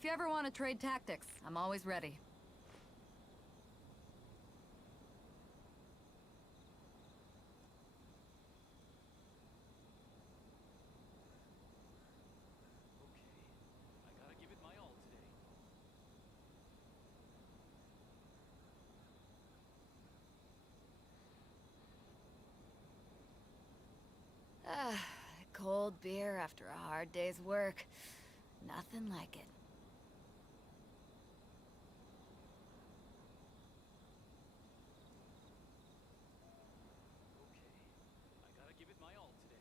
If you ever want to trade tactics, I'm always ready. I gotta give it my all today. Cold beer after a hard day's work. Nothing like it. Okay, I gotta give it my all today.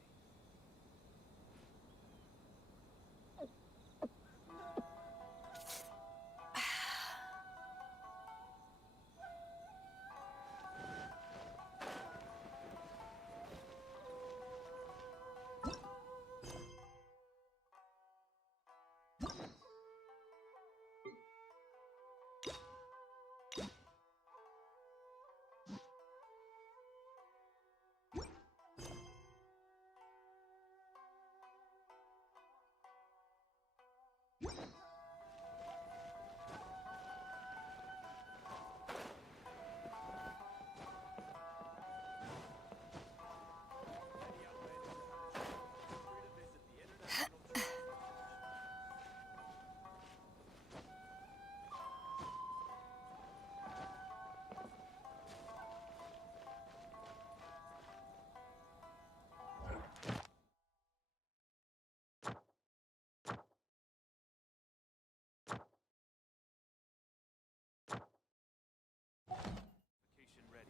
Vacation ready.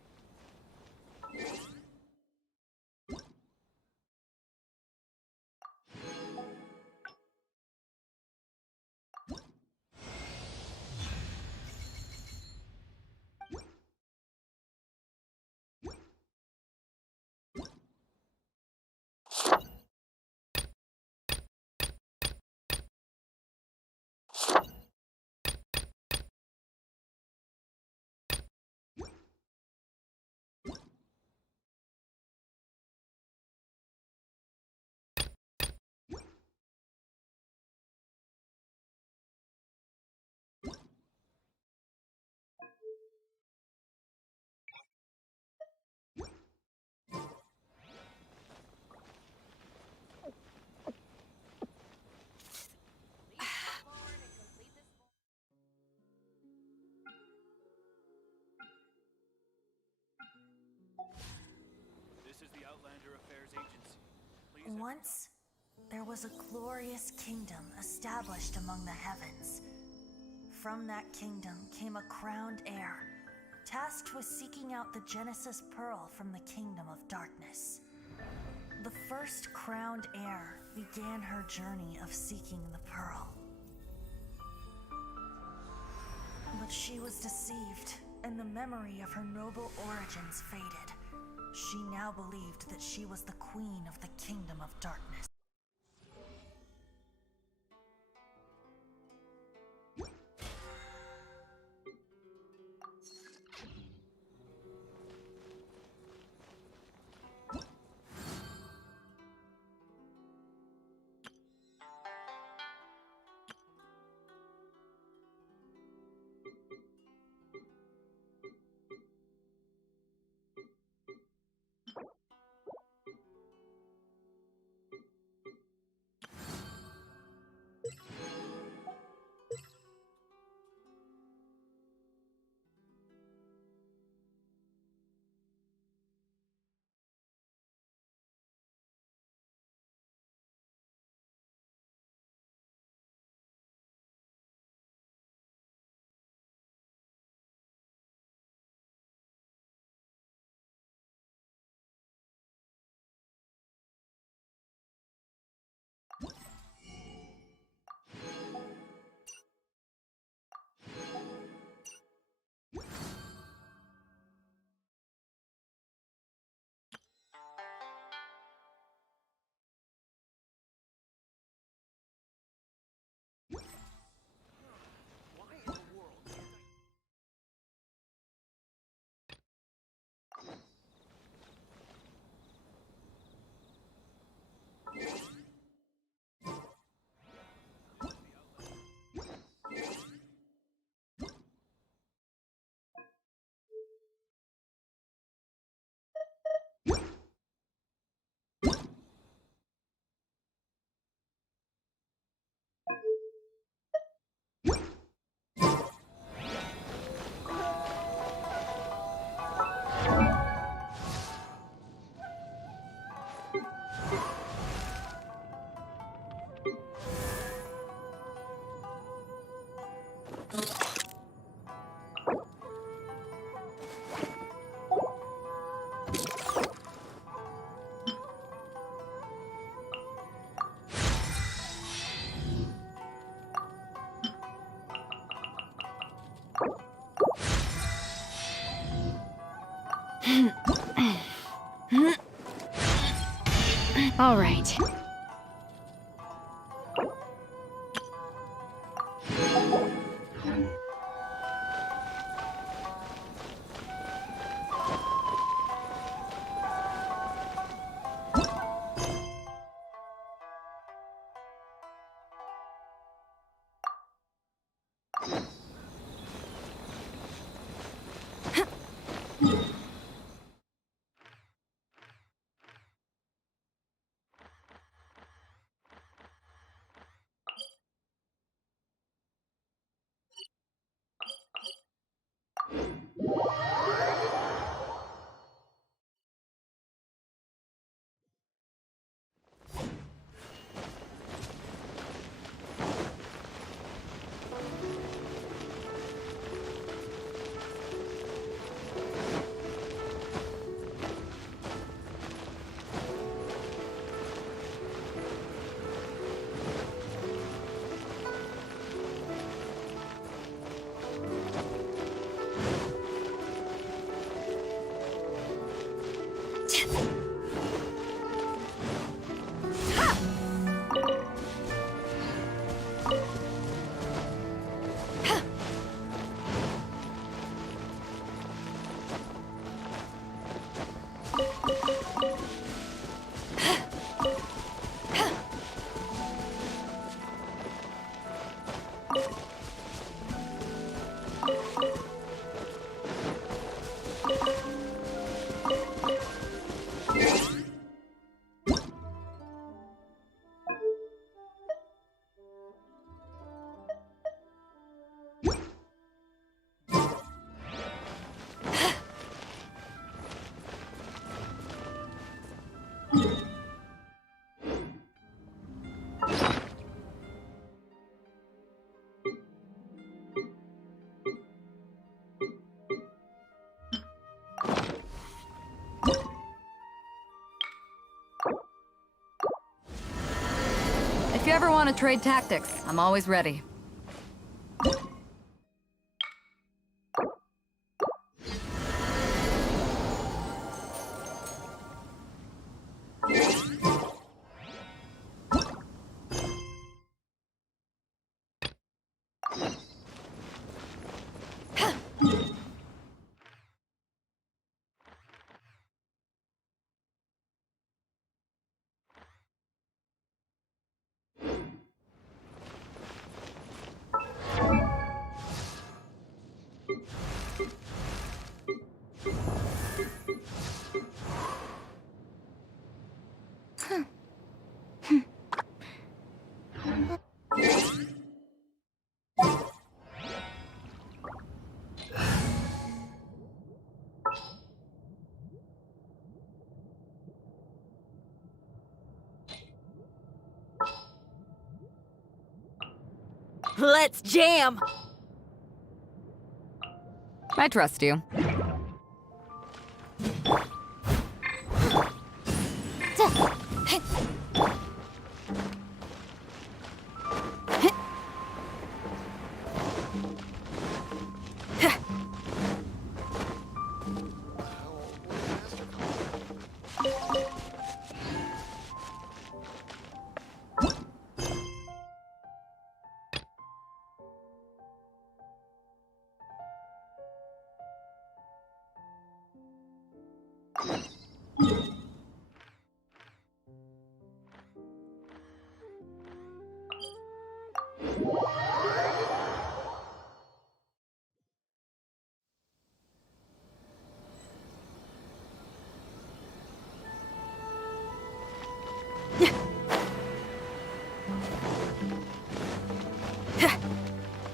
This is the Outlander Affairs Agency. Please. Once, there was a glorious kingdom established among the heavens. From that kingdom came a crowned heir, tasked with seeking out the Genesis Pearl from the Kingdom of Darkness. The first crowned heir began her journey of seeking the pearl. But she was deceived, and the memory of her noble origins faded. She now believed that she was the queen of the Kingdom of Darkness. All right. If you ever want to trade tactics, I'm always ready. Let's jam! I trust you.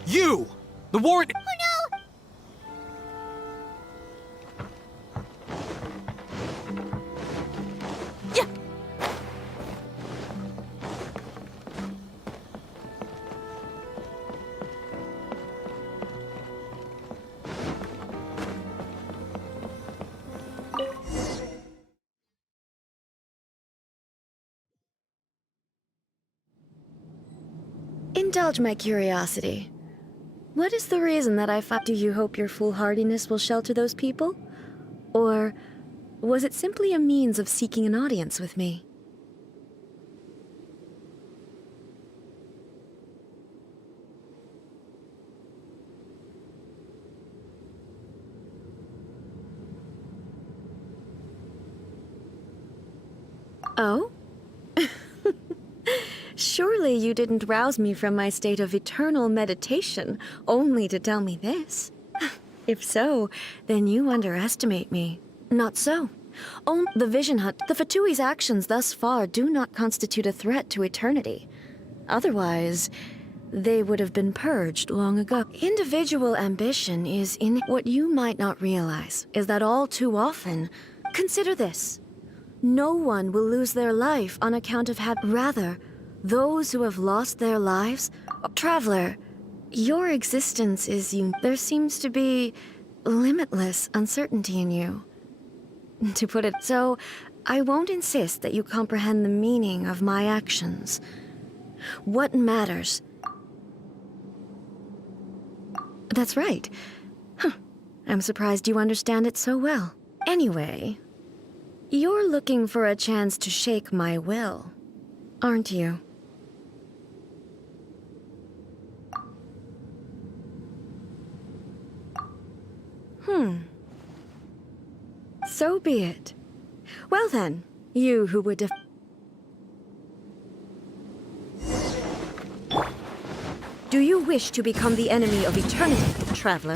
You! The warrant. Indulge my curiosity. What is the reason that I find? Do you hope your foolhardiness will shelter those people? Or was it simply a means of seeking an audience with me? Oh? Surely you didn't rouse me from my state of eternal meditation only to tell me this. If so, then you underestimate me. Not so. The Vision Hut, the Fatui's actions thus far do not constitute a threat to eternity. Otherwise, they would have been purged long ago. Individual ambition is in what you might not realize is that all too often, consider this. No one will lose their life on account of rather, those who have lost their lives. Traveler, your existence is there seems to be limitless uncertainty in you. To put it so, I won't insist that you comprehend the meaning of my actions. What matters? That's right. Huh. I'm surprised you understand it so well. Anyway, you're looking for a chance to shake my will, aren't you? So be it. Well then, you who would Do you wish to become the enemy of eternity, traveler?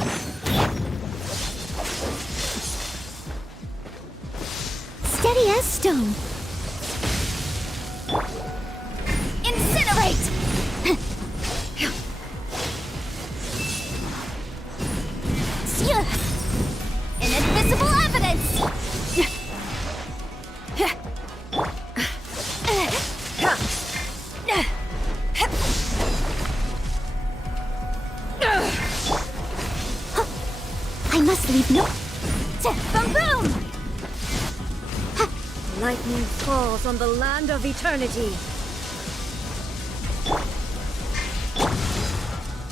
Steady as stone. Incinerate! Inadmissible evidence! I must leave no... Boom boom! Lightning falls on the land of eternity.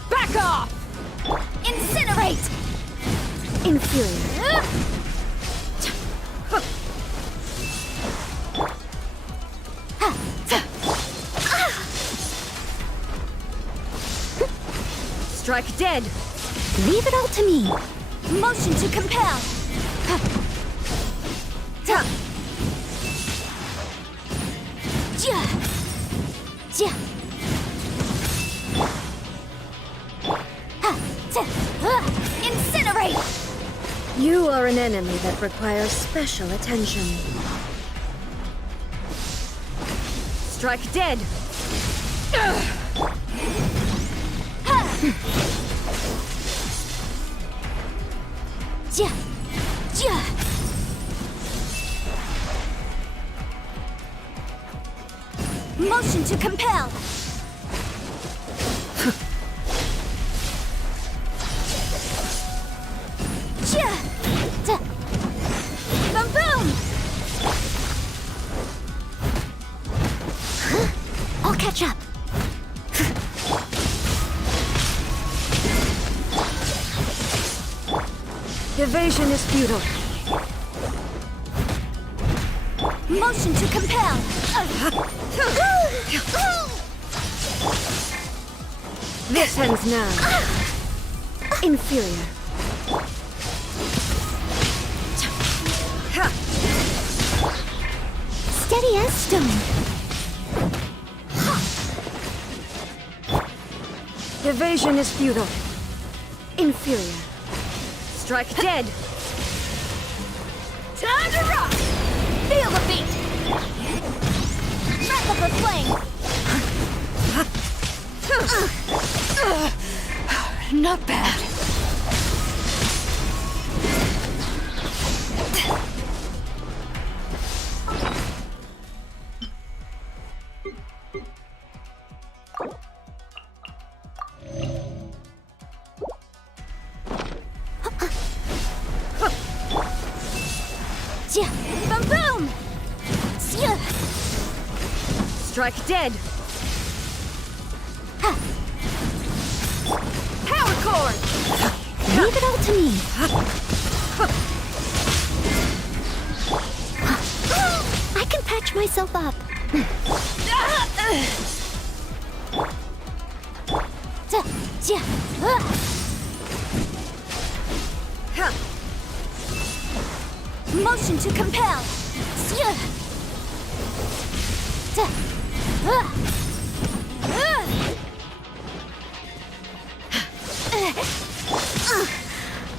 Back off! Incinerate! Inferior. Strike dead. Leave it all to me. Motion to compel. Incinerate! You are an enemy that requires special attention. Strike dead. Motion to compel. Boom boom. I'll catch up. Evasion is futile. Motion to compel. This ends now. Inferior. Steady as stone. Evasion is futile. Inferior. Strike dead. Time to rock! Feel the beat! Wrap up the flame! Not bad. Boom boom! Strike dead. Power cord! Leave it all to me. I can patch myself up. Motion to compel.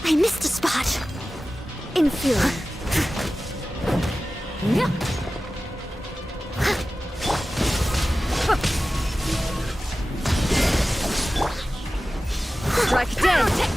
I missed a spot. Inferior. Strike dead.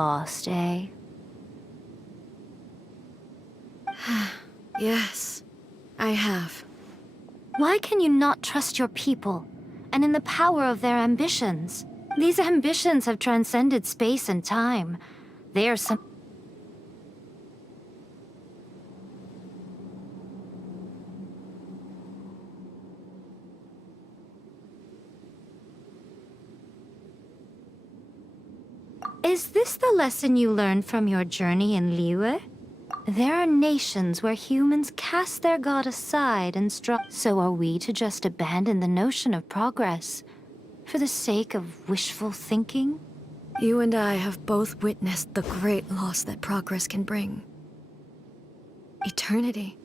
lost, eh? Yes, I have. Why can you not trust your people, and in the power of their ambitions? These ambitions have transcended space and time. They are some... Is this the lesson you learned from your journey in Liyue? There are nations where humans cast their god aside and So are we to just abandon the notion of progress for the sake of wishful thinking? You and I have both witnessed the great loss that progress can bring. Eternity.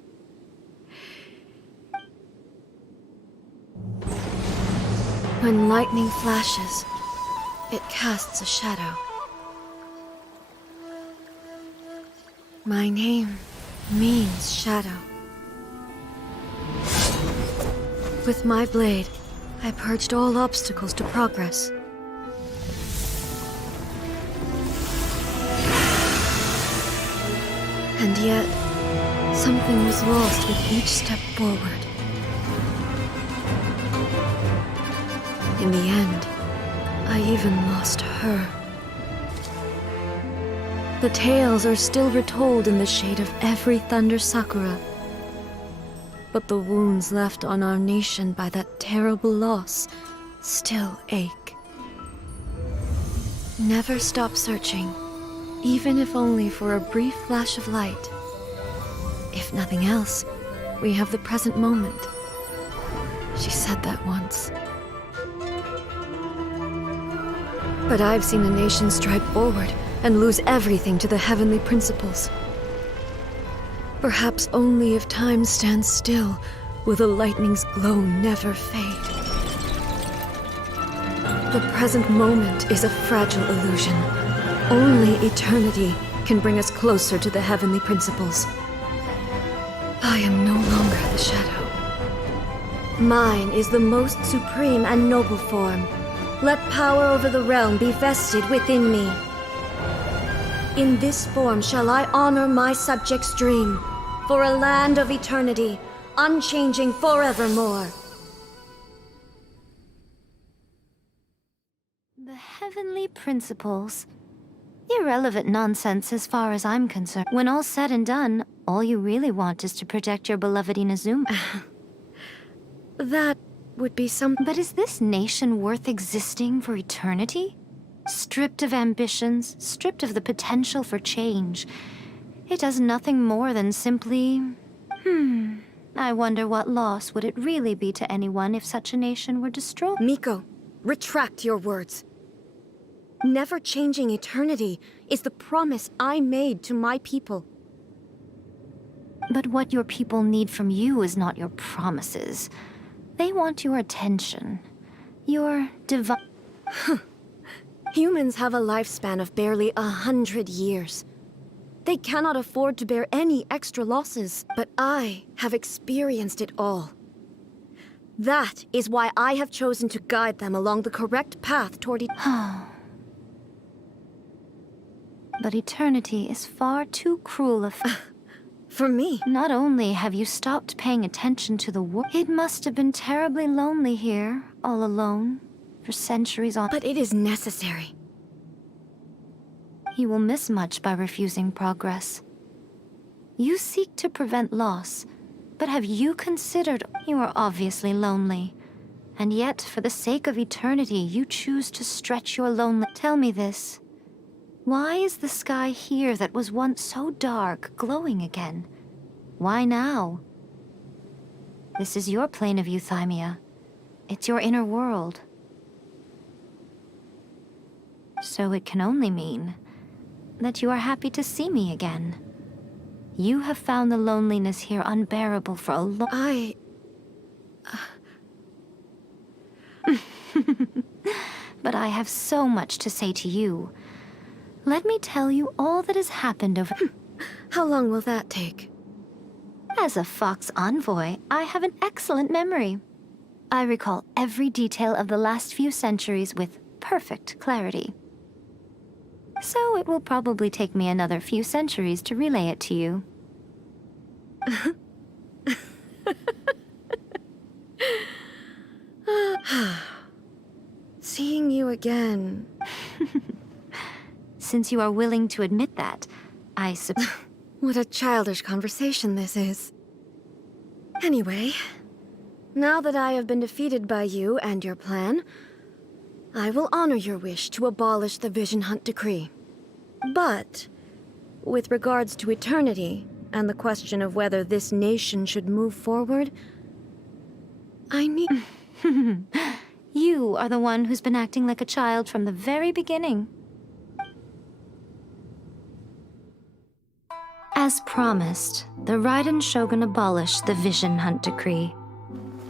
When lightning flashes, it casts a shadow. My name means shadow. With my blade, I purged all obstacles to progress. And yet, something was lost with each step forward. In the end, I even lost her. The tales are still retold in the shade of every Thunder Sakura. But the wounds left on our nation by that terrible loss still ache. Never stop searching, even if only for a brief flash of light. If nothing else, we have the present moment. She said that once. But I've seen a nation stride forward and lose everything to the heavenly principles. Perhaps only if time stands still will the lightning's glow never fade. The present moment is a fragile illusion. Only eternity can bring us closer to the heavenly principles. I am no longer the shadow. Mine is the most supreme and noble form. Let power over the realm be vested within me. In this form shall I honor my subjects' dream, for a land of eternity, unchanging forevermore. The heavenly principles. Irrelevant nonsense as far as I'm concerned. When all's said and done, all you really want is to protect your beloved Inazuma. That would be some... But is this nation worth existing for eternity? Stripped of ambitions, stripped of the potential for change. It does nothing more than simply... I wonder what loss would it really be to anyone if such a nation were destroyed? Miko, retract your words. Never changing eternity is the promise I made to my people. But what your people need from you is not your promises. They want your attention. Your divine... Humans have a lifespan of barely 100 years. They cannot afford to bear any extra losses, but I have experienced it all. That is why I have chosen to guide them along the correct path toward But eternity is far too cruel a... For me. Not only have you stopped paying attention to the world, it must have been terribly lonely here, all alone, for centuries on... But it is necessary. You will miss much by refusing progress. You seek to prevent loss, but have you considered... You are obviously lonely, and yet, for the sake of eternity, you choose to stretch your lonely... Tell me this. Why is the sky here that was once so dark glowing again? Why now? This is your plane of euthymia. It's your inner world. So it can only mean that you are happy to see me again. You have found the loneliness here unbearable for a long... But I have so much to say to you. Let me tell you all that has happened over... How long will that take? As a Fox envoy, I have an excellent memory. I recall every detail of the last few centuries with perfect clarity. So it will probably take me another few centuries to relay it to you. Seeing you again. Since you are willing to admit that, I suppose... What a childish conversation this is. Anyway, now that I have been defeated by you and your plan, I will honor your wish to abolish the Vision Hunt Decree. But, with regards to eternity and the question of whether this nation should move forward, I need... You are the one who's been acting like a child from the very beginning. As promised, the Raiden Shogun abolished the Vision Hunt Decree.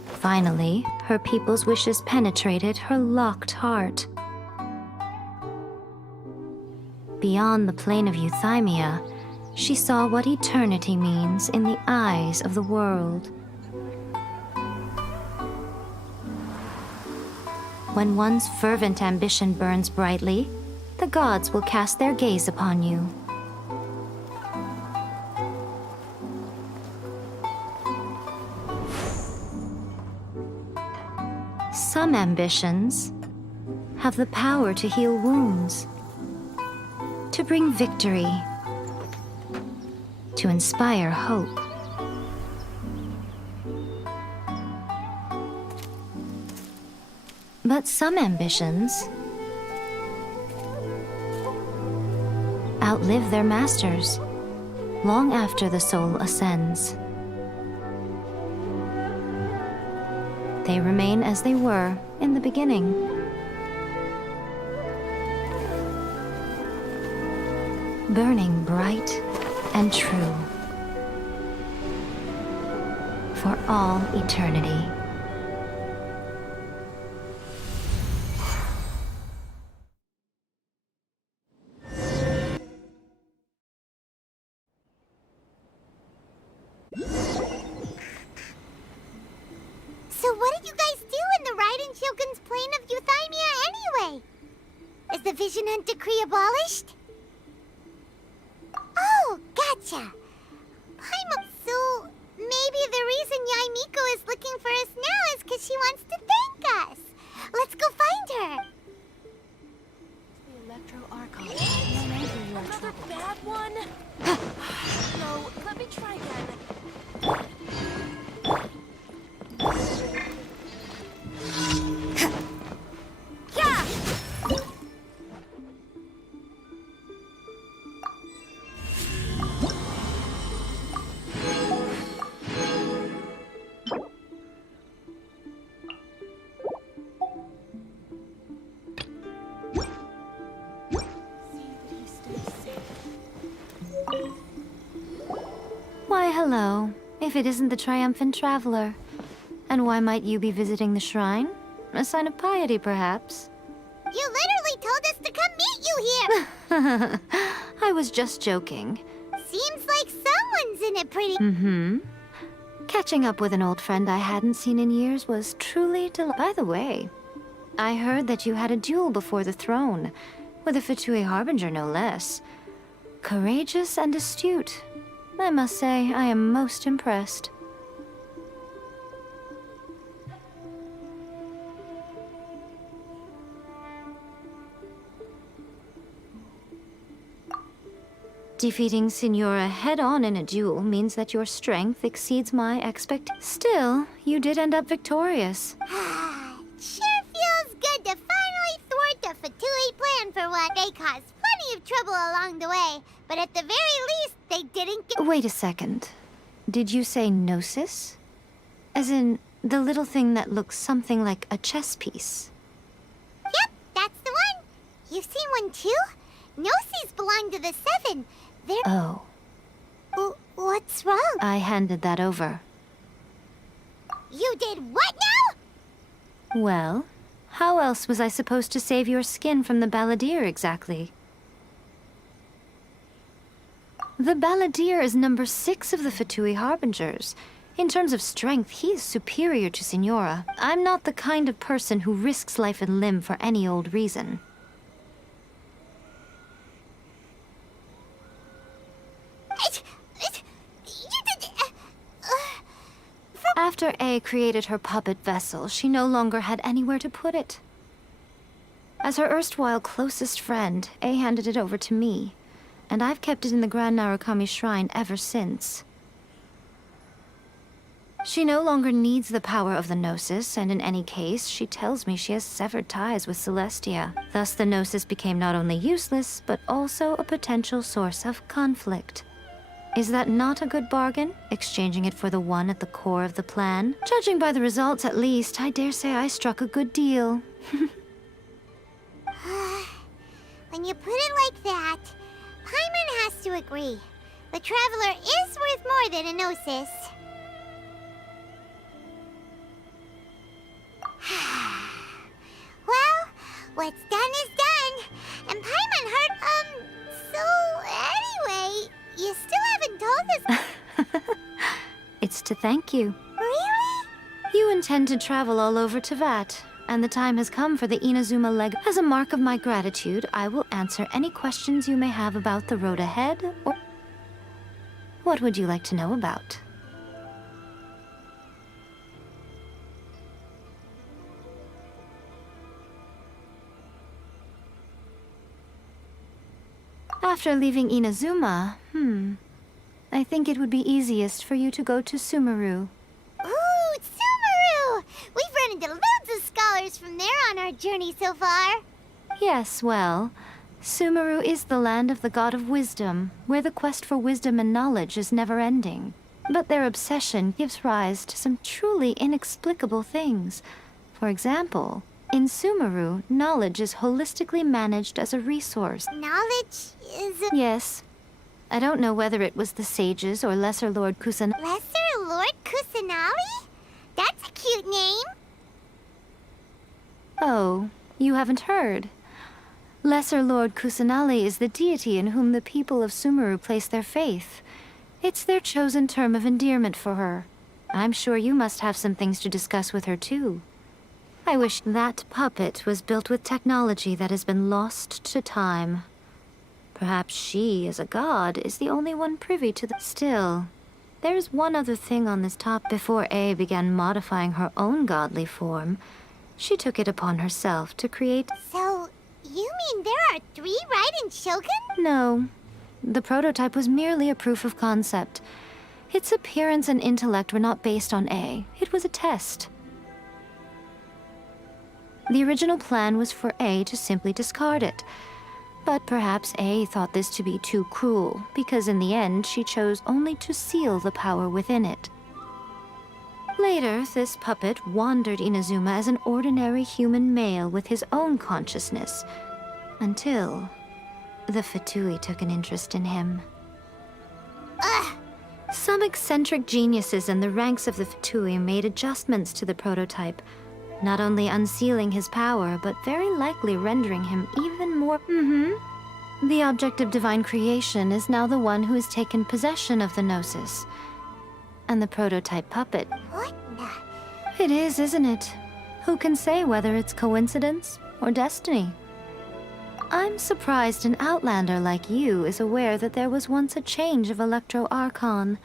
Finally, her people's wishes penetrated her locked heart. Beyond the plane of Euthymia, she saw what eternity means in the eyes of the world. When one's fervent ambition burns brightly, the gods will cast their gaze upon you. Some ambitions have the power to heal wounds, to bring victory, to inspire hope. But some ambitions outlive their masters long after the soul ascends. They remain as they were in the beginning. Burning bright and true for all eternity. So what did you guys do in the Raiden Shogun's plane of Euthymia anyway? Is the Vision Hunt Decree abolished? Oh, gotcha. So maybe the reason Yaimiko is looking for us now is because she wants to thank us. Let's go find her. The Electro Archon. Another bad one? No, let me try again. Yeah! Why, hello, if it isn't the triumphant traveler. And why might you be visiting the shrine? A sign of piety, perhaps? You literally told us to come meet you here! I was just joking. Seems like someone's in it pretty... Mm-hmm. Catching up with an old friend I hadn't seen in years was truly By the way, I heard that you had a duel before the throne, with a Fatui Harbinger no less. Courageous and astute. I must say, I am most impressed. Defeating Signora head-on in a duel means that your strength exceeds my Still, you did end up victorious. Sure feels good to finally thwart the Fatui plan for one. They caused plenty of trouble along the way, but at the very least, they didn't get... Wait a second. Did you say Gnosis? As in, the little thing that looks something like a chess piece? Yep, that's the one. You've seen one too? Gnosis belong to the Seven. They're... Oh. What's wrong? I handed that over. You did what now? Well, how else was I supposed to save your skin from the Balladeer exactly? The Balladeer is number 6 of the Fatui Harbingers. In terms of strength, he is superior to Signora. I'm not the kind of person who risks life and limb for any old reason. A created her puppet vessel, she no longer had anywhere to put it. As her erstwhile closest friend, A handed it over to me, and I've kept it in the Grand Narukami Shrine ever since. She no longer needs the power of the Gnosis, and in any case, she tells me she has severed ties with Celestia. Thus, the Gnosis became not only useless, but also a potential source of conflict. Is that not a good bargain, exchanging it for the one at the core of the plan? Judging by the results, at least, I dare say I struck a good deal. When you put it like that, Paimon has to agree. The Traveler is worth more than a Gnosis. Well, what's done is done. And Paimon heard, so anyway, you still haven't told us. It's to thank you. Really? You intend to travel all over Teyvat, and the time has come for the Inazuma leg. As a mark of my gratitude, I will answer any questions you may have about the road ahead, or... What would you like to know about? After leaving Inazuma, I think it would be easiest for you to go to Sumeru. Ooh, Sumeru! We've run into loads of scholars from there on our journey so far. Yes, well, Sumeru is the land of the god of wisdom, where the quest for wisdom and knowledge is never-ending. But their obsession gives rise to some truly inexplicable things. For example, in Sumeru, knowledge is holistically managed as a resource. Knowledge is a... Yes. I don't know whether it was the sages or Lesser Lord Kusan... Lesser Lord Kusanali? That's a cute name. Oh, you haven't heard. Lesser Lord Kusanali is the deity in whom the people of Sumeru place their faith. It's their chosen term of endearment for her. I'm sure you must have some things to discuss with her, too. I wish that puppet was built with technology that has been lost to time. Perhaps she, as a god, is the only one privy to the... Still, there's one other thing on this top. Before A began modifying her own godly form, she took it upon herself to create... So, you mean there are 3 Raiden Shogun? No. The prototype was merely a proof of concept. Its appearance and intellect were not based on A. It was a test. The original plan was for A to simply discard it. But perhaps A thought this to be too cruel, because in the end she chose only to seal the power within it. Later, this puppet wandered Inazuma as an ordinary human male with his own consciousness, until the Fatui took an interest in him. Ugh! Some eccentric geniuses in the ranks of the Fatui made adjustments to the prototype, not only unsealing his power, but very likely rendering him even more... The object of divine creation is now the one who has taken possession of the Gnosis. And the prototype puppet... What the... It is, isn't it? Who can say whether it's coincidence or destiny? I'm surprised an outlander like you is aware that there was once a change of Electro Archon.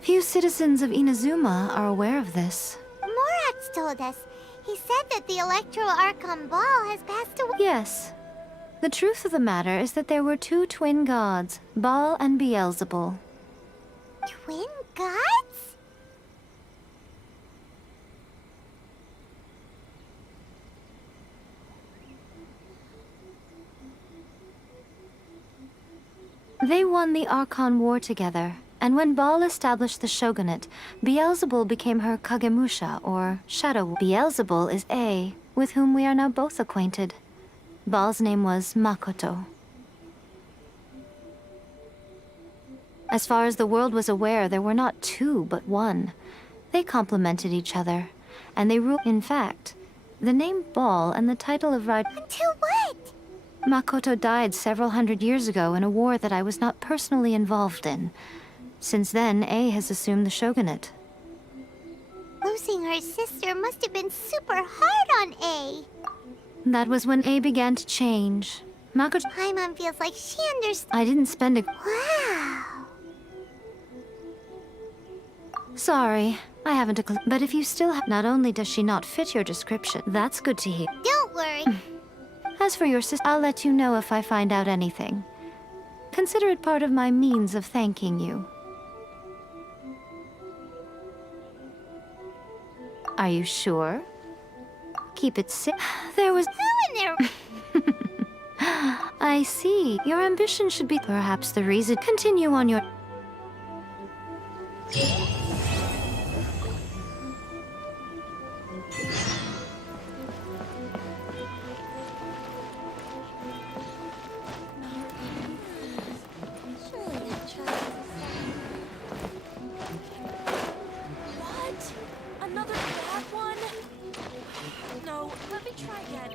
Few citizens of Inazuma are aware of this. Morat's told us. He said that the Electro Archon Ball has passed away. Yes. The truth of the matter is that there were 2 twin gods, Baal and Beelzebul. Twin gods? They won the Archon War together, and when Baal established the shogunate, Beelzebul became her Kagemusha, or Shadow. Beelzebul is A, with whom we are now both acquainted. Baal's name was Makoto. As far as the world was aware, there were not 2, but 1. They complemented each other, and they ruled. In fact, the name Baal and the title of Ride... Until what? Makoto died several hundred years ago in a war that I was not personally involved in. Since then, A has assumed the shogunate. Losing her sister must have been super hard on A. That was when A began to change. Makoto... Paimon feels like she understands. I didn't spend a... Wow. Sorry. I haven't a clue. But if you still have... Not only does she not fit your description, that's good to hear. Don't worry. As for your sister, I'll let you know if I find out anything. Consider it part of my means of thanking you. Are you sure? Keep it There was... Who in there? I see. Your ambition should be... Perhaps the reason... Continue on your... What? Another bad one? No, let me try again.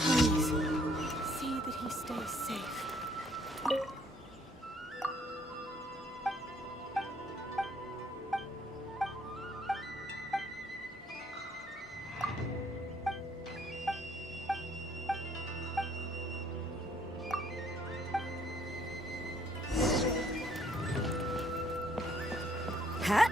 Please, see that he stays safe. Huh?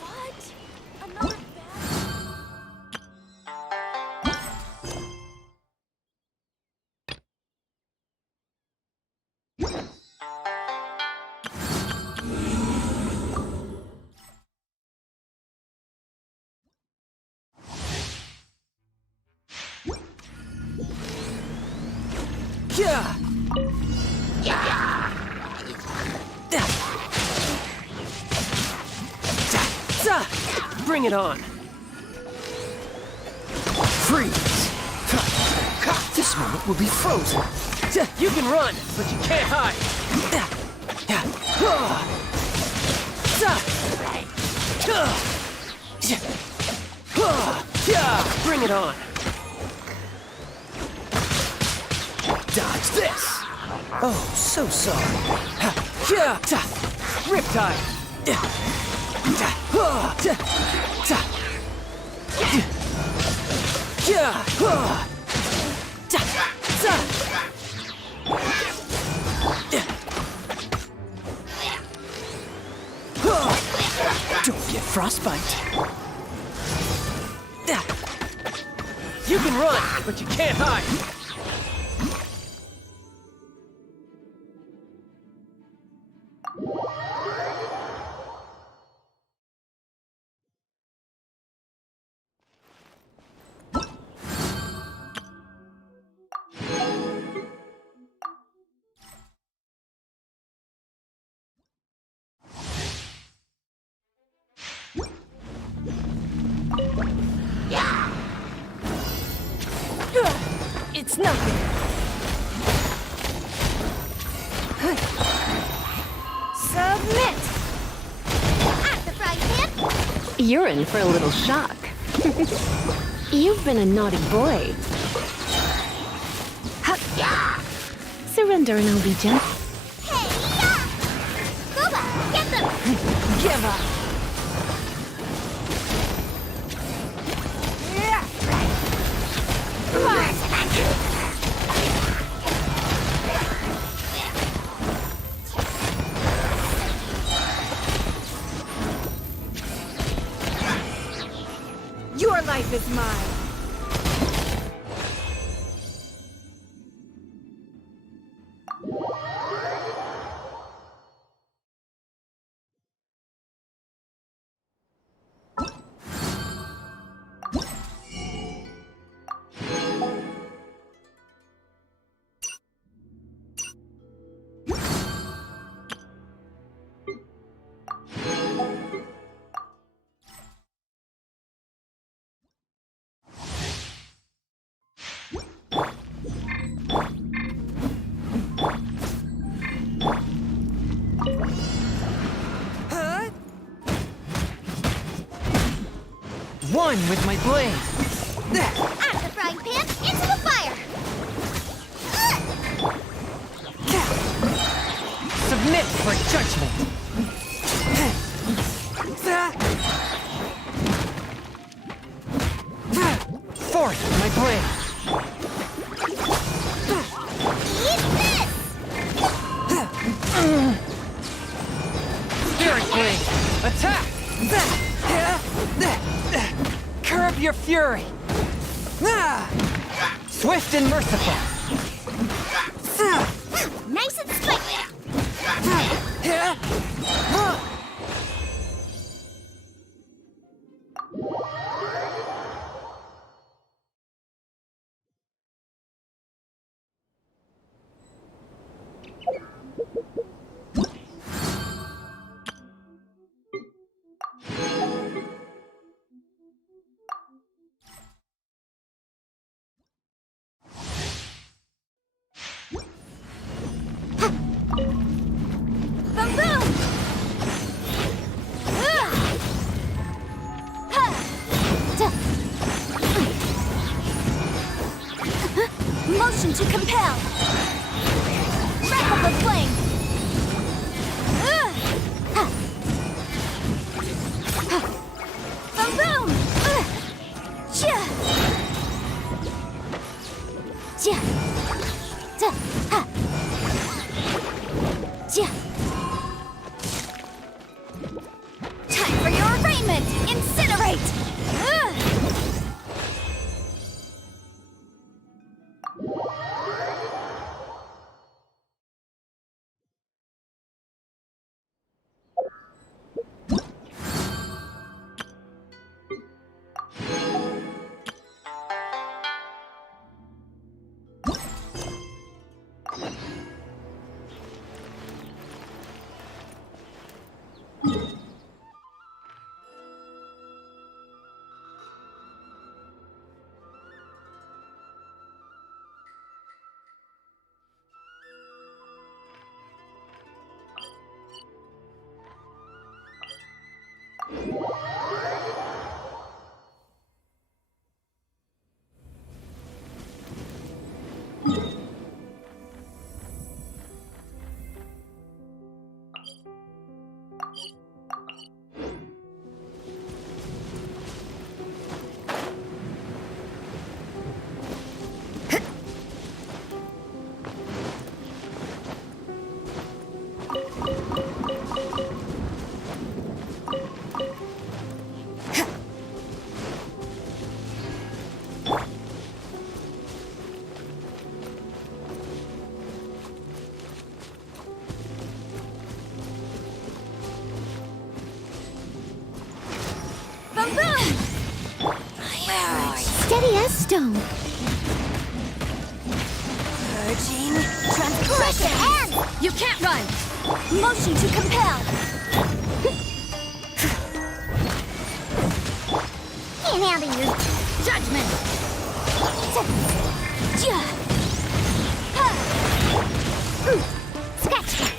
What? Another bad... Yeah. Bring it on. Freeze. This moment will be frozen. You can run, but you can't hide. Bring it on. Dodge this. Oh, so sorry. Riptide! Don't get frostbite. You can run, but you can't hide. It's nothing. Submit! At the frying pan! You're in for a little shock. You've been a naughty boy. Surrender and I'll be gentle. Hey, yeah! Booba, get them! Give up. Your life is mine! One with my blade. At the frying pan, into the fire! Submit for judgment. Forth with my blade. Eat this! Spirit blade. Attack. Curb your fury. Swift and merciful. Nice and spiky! Boom boom! Motion to compel! Wrap up a flame! Boom boom! Chia! Chia! Ha! Chia! Time for your arraignment! Incinerate! stone. Purging transgression. And You can't run! Motion to compel. can't handle you. Judgment! Scratch that.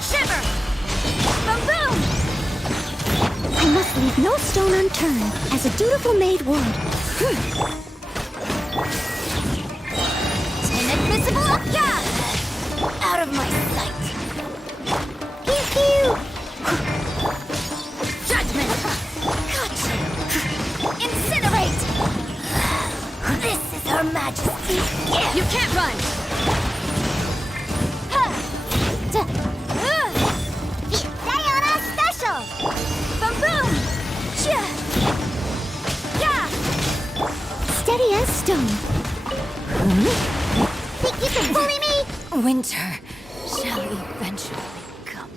Shiver! Boom boom! I must leave no stone unturned, as a dutiful maid would. Inadmissible. Out of my sight. Pew pew. Judgment! Gotcha. Incinerate. This is Her Majesty. You can't run! Sayonara special. Boom boom. Steady as stone. Think you can bully me? Winter shall eventually come.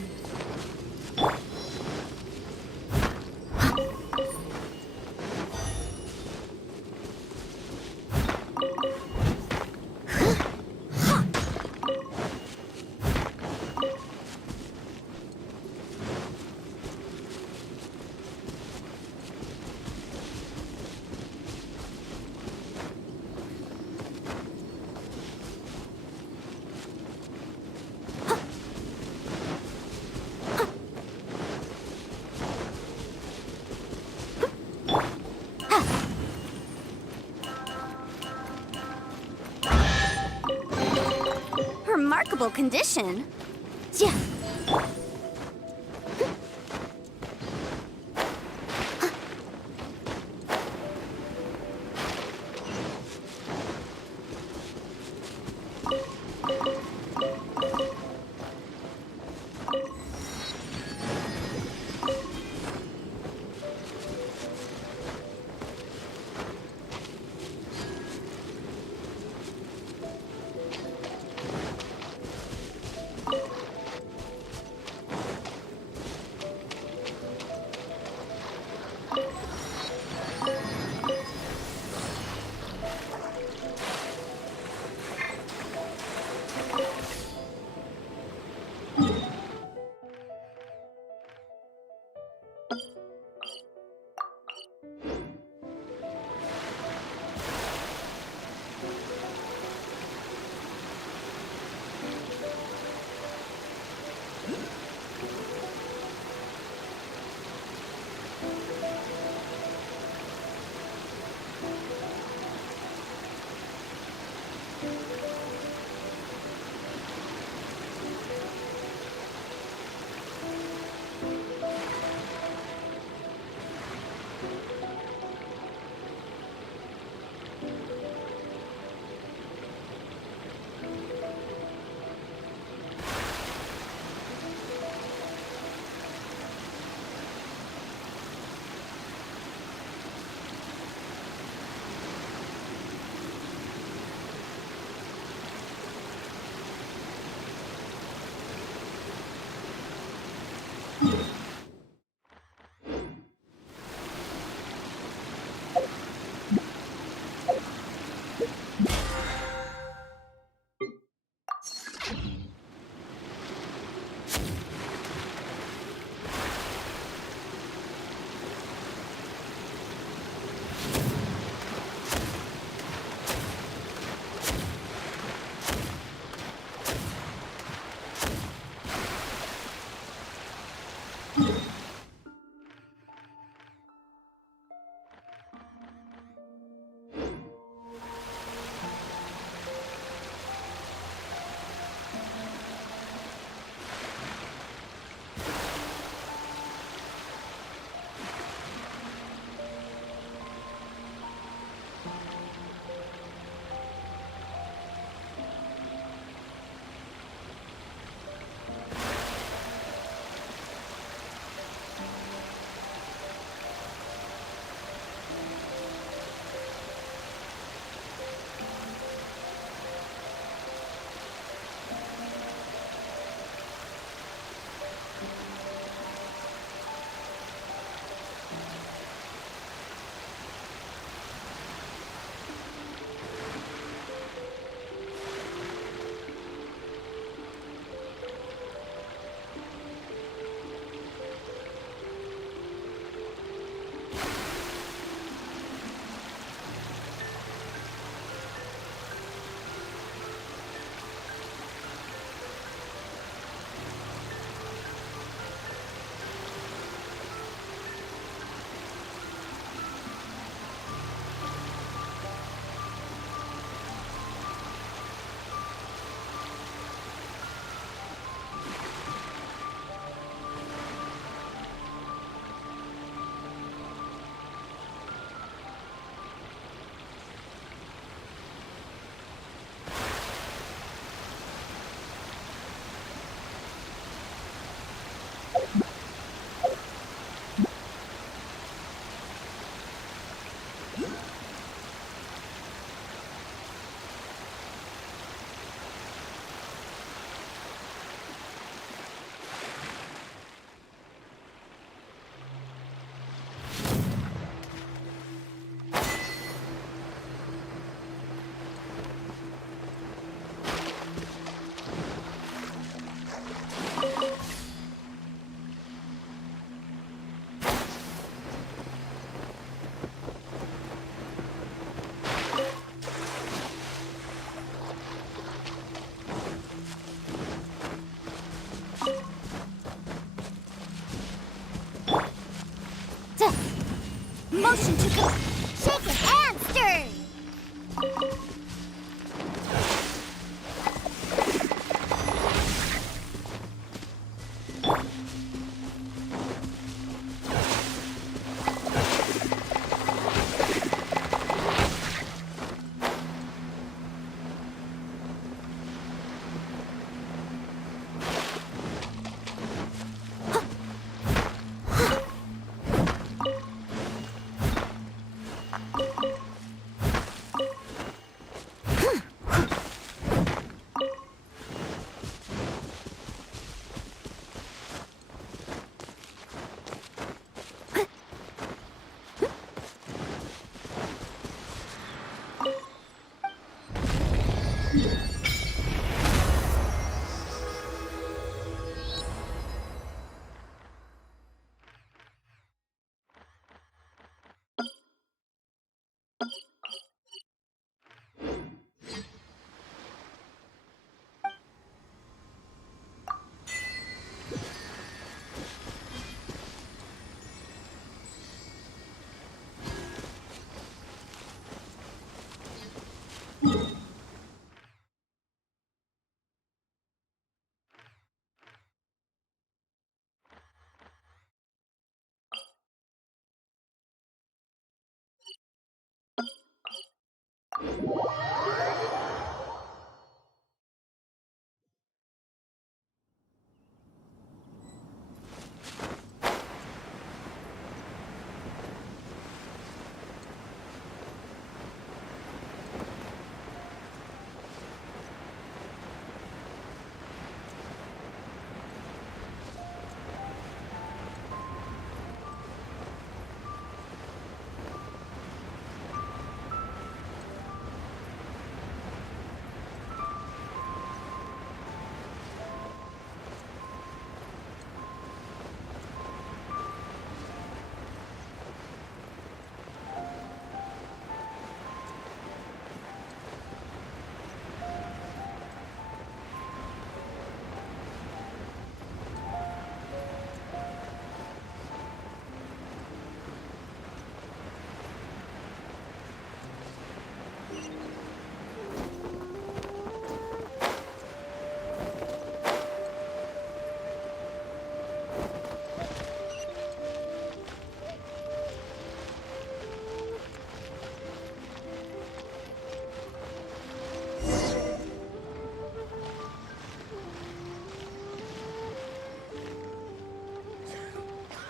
Remarkable condition. Yeah.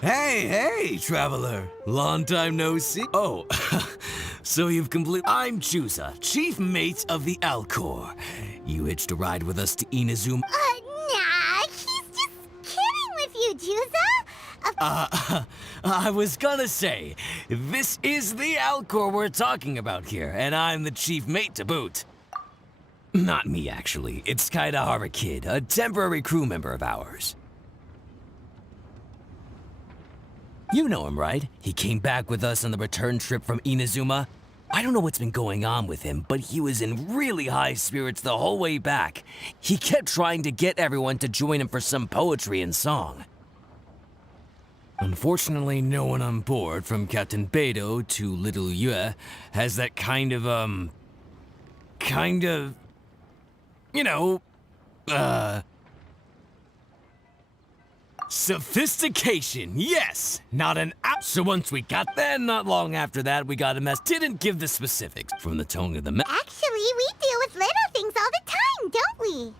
Hey, traveler. Long time no see. Oh, so you've completely. I'm Chusa, chief mate of the Alcor. You hitched a ride with us to Inazuma. Nah, he's just kidding with you, Juza. I was gonna say, this is the Alcor we're talking about here, and I'm the chief mate to boot. Not me, actually. It's Kaidahara Kid, a temporary crew member of ours. You know him, right? He came back with us on the return trip from Inazuma. I don't know what's been going on with him, but he was in really high spirits the whole way back. He kept trying to get everyone to join him for some poetry and song. Unfortunately, no one on board, from Captain Beidou to Little Yue, has that kind of, you know, sophistication, yes! Not an app. So once we got there, not long after that, we got a mess. Didn't give the specifics from the tone of the mess. Actually, we deal with little things all the time, don't we?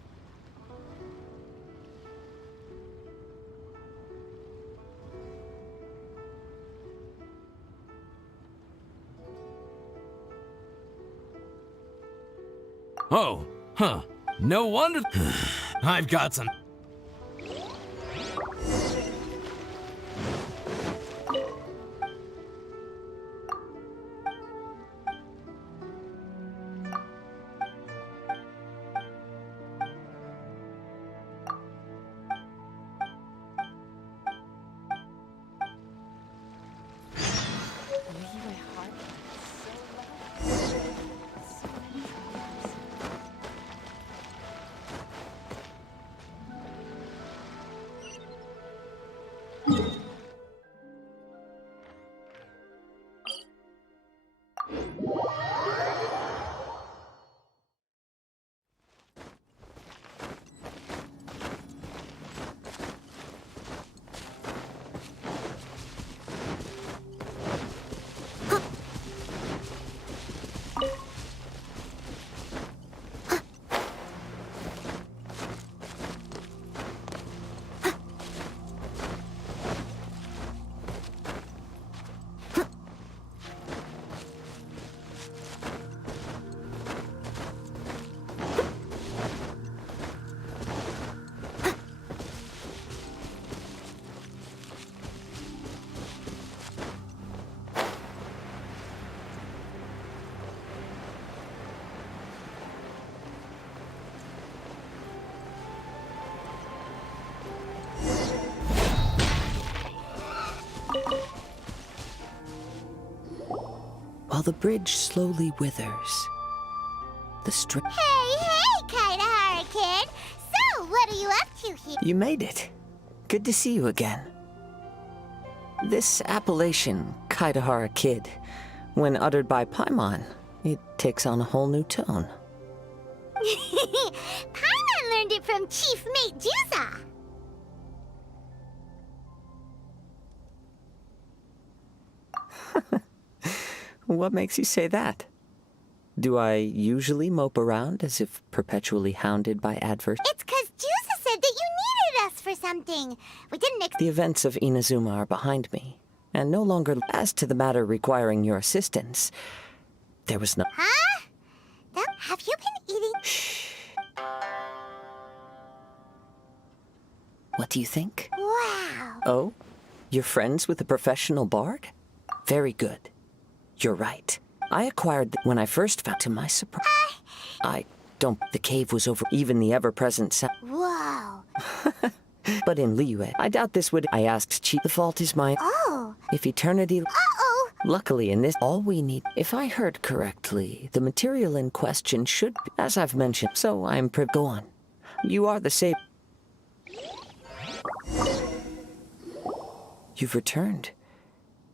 Oh, huh. No wonder. I've got some. While the bridge slowly withers, the string. Hey, Kaidahara Kid! So, what are you up to here? You made it. Good to see you again. This appellation, Kaidahara Kid, when uttered by Paimon, it takes on a whole new tone. Paimon learned it from Chief Mate Juza. What makes you say that? Do I usually mope around as if perpetually hounded by adverse? It's 'cause Juza said that you needed us for something. We didn't The events of Inazuma are behind me, and no longer. As to the matter requiring your assistance, there was no. Huh? Have you been eating? Shh. What do you think? Wow. Oh? You're friends with a professional bard? Very good. You're right. I acquired when I first found, to my surprise. I don't. The cave was over. Even the ever-present sound. Whoa. But in Liyue, I doubt this would. I asked Chi. The fault is mine. Oh. If eternity. Uh-oh. Luckily, in this, all we need. If I heard correctly, the material in question should be, as I've mentioned. So I'm go on. You are the same. You've returned.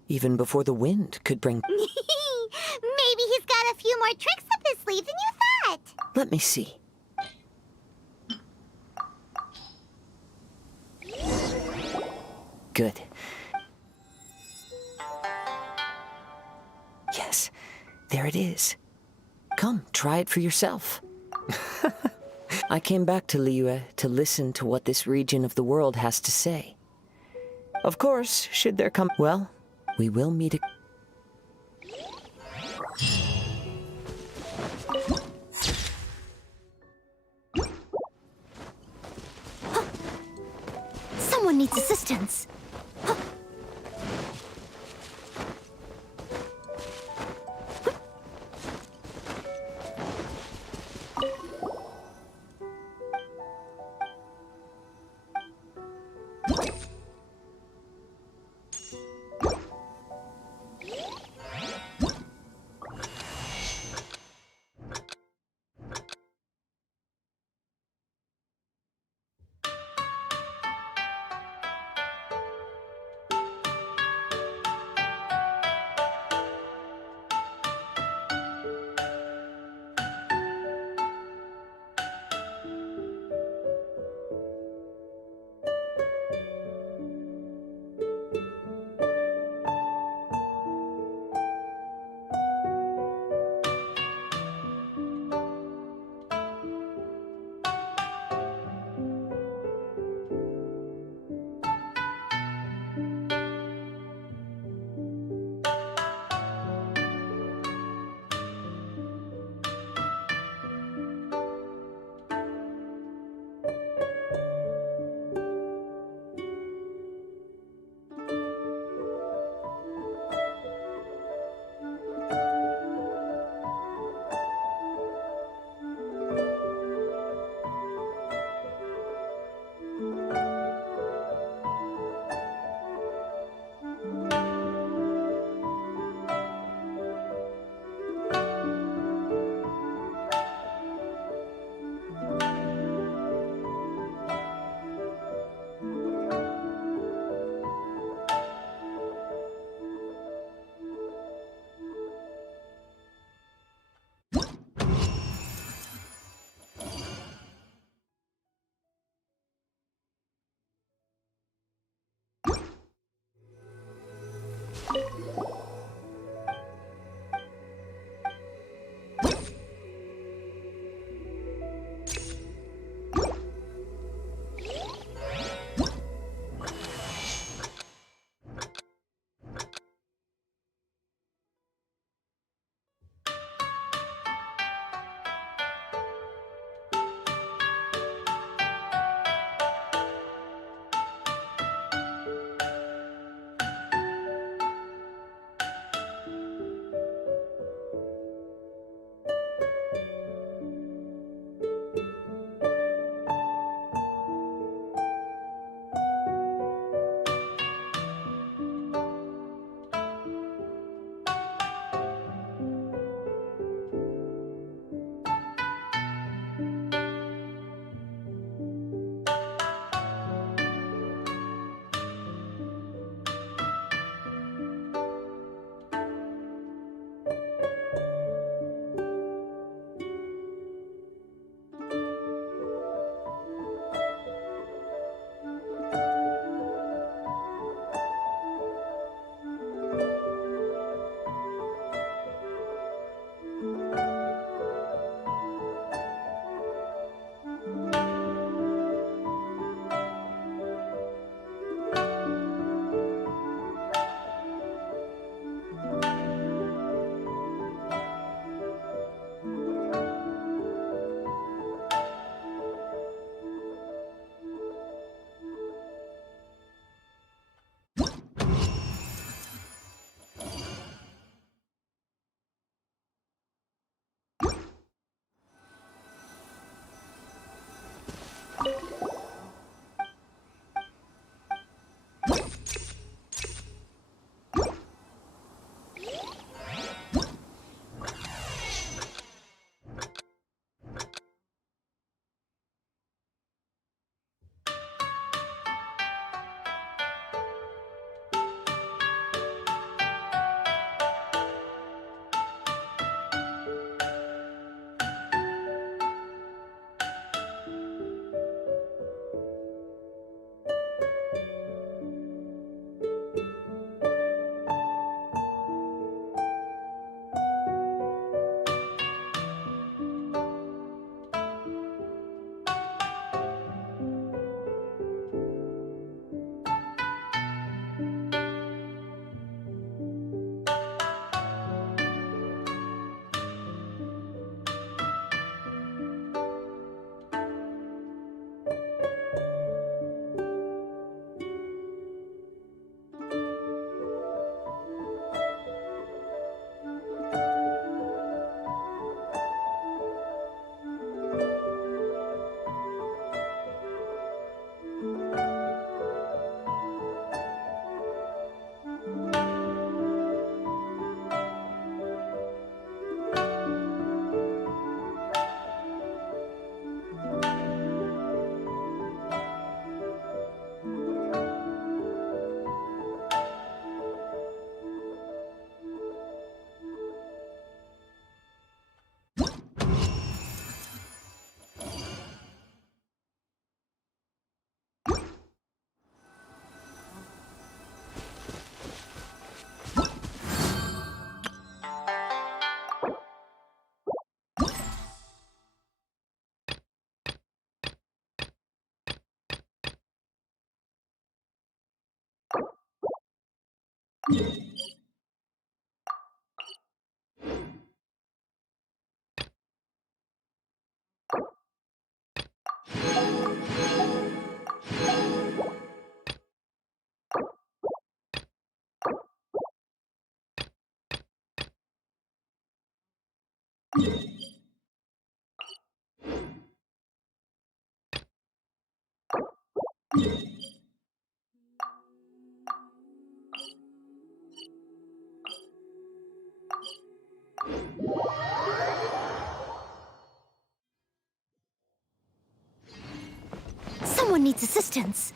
Even before the wind could bring. Maybe he's got a few more tricks up his sleeve than you thought. Let me see. Good. Yes, there it is. Come, try it for yourself. I came back to Liyue to listen to what this region of the world has to say. Of course, should there come... Well, we will meet... Someone needs assistance. Someone needs assistance.